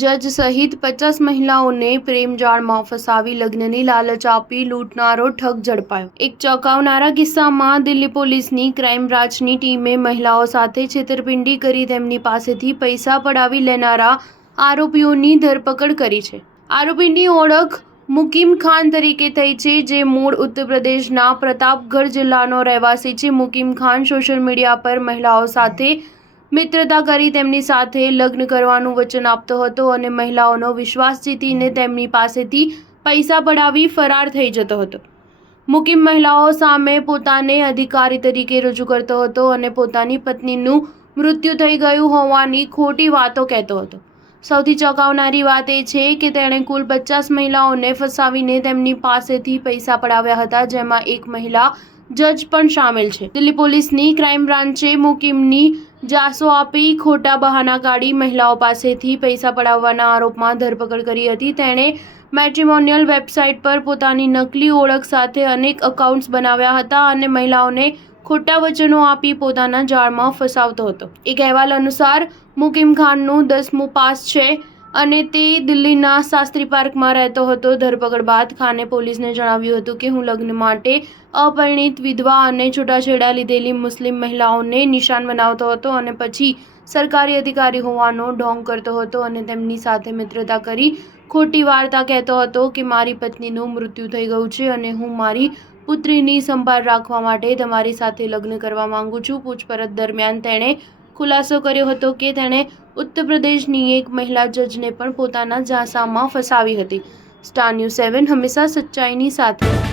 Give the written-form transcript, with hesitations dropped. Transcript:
જજ સહિત 50 મહિલાઓને પ્રેમજાળમાં ફસાવી લગ્નની લાલચ આપી લૂંટનારો ઠગ ઝડપાયો। એક ચોંકાવનારા કિસ્સામાં દિલ્હી પોલીસની ક્રાઇમ બ્રાન્ચની ટીમે મહિલાઓ સાથે છેતરપિંડી કરી તેમની પાસેથી પૈસા પડાવી લેનારા આરોપીઓની ધરપકડ કરી છે। આરોપીની ઓળખ મુકીમ ખાન તરીકે થઈ છે, જે મૂળ ઉત્તર પ્રદેશના પ્રતાપગઢ જિલ્લાનો રહેવાસી છે। મુકીમ ખાન સોશિયલ મીડિયા પર મહિલાઓ સાથે મિત્રતા કરી તેમની સાથે લગ્ન કરવાનું વચન આપતો હતો અને મહિલાઓનો વિશ્વાસ જીતીને તેમની પાસેથી પૈસા પડાવી ફરાર થઈ જતો હતો। મુકીમ મહિલાઓ સામે પોતાને અધિકારી તરીકે રજૂ કરતો હતો અને પોતાની પત્નીનું મૃત્યુ થઈ ગયું હોવાની ખોટી વાતો કહેતો હતો। સૌથી ચોંકાવનારી વાત એ છે કે તેણે કુલ 50 મહિલાઓને ફસાવીને તેમની પાસેથી પૈસા પડાવ્યા હતા, જેમાં એક મહિલા જજ પણ સામેલ છે। દિલ્હી પોલીસની ક્રાઇમ બ્રાન્ચે મુકીમની જાસો આપી ખોટા બહાના કાઢી મહિલાઓ પાસેથી પૈસા પડાવવાના આરોપમાં ધરપકડ કરી હતી। તેણે મેટ્રિમોનિયલ વેબસાઇટ પર પોતાની નકલી ઓળખ સાથે અનેક એકાઉન્ટ્સ બનાવ્યા હતા અને મહિલાઓને ખોટા વચનો આપી પોતાના જાળમાં ફસાવતો હતો। એક અહેવાલ અનુસાર મુકીમ ખાનનું 10મું પાસ છે અને તે દિલ્હીના શાસ્ત્રી પાર્કમાં રહેતો હતો। ધરપકડ બાદ ખાને પોલીસને જણાવ્યું હતું કે હું લગ્ન માટે અપરિણીત વિધવા અને છૂટાછેડા લીધેલી મુસ્લિમ મહિલાઓને નિશાન બનાવતો હતો અને પછી સરકારી અધિકારી હોવાનો ઢોંગ કરતો હતો અને તેમની સાથે મિત્રતા કરી ખોટી વાર્તા કહેતો હતો કે મારી પત્નીનું મૃત્યુ થઈ ગયું છે અને હું મારી પુત્રીની સંભાળ રાખવા માટે તમારી સાથે લગ્ન કરવા માંગુ છું। પૂછપરછ દરમિયાન તેણે ખુલાસો કર્યો હતો કે તેણે ઉત્તર પ્રદેશની એક મહિલા જજને પણ પોતાના જાસામાં ફસાવી હતી। સ્ટાર ન્યૂઝ 7 હંમેશા સચ્ચાઈની સાથે।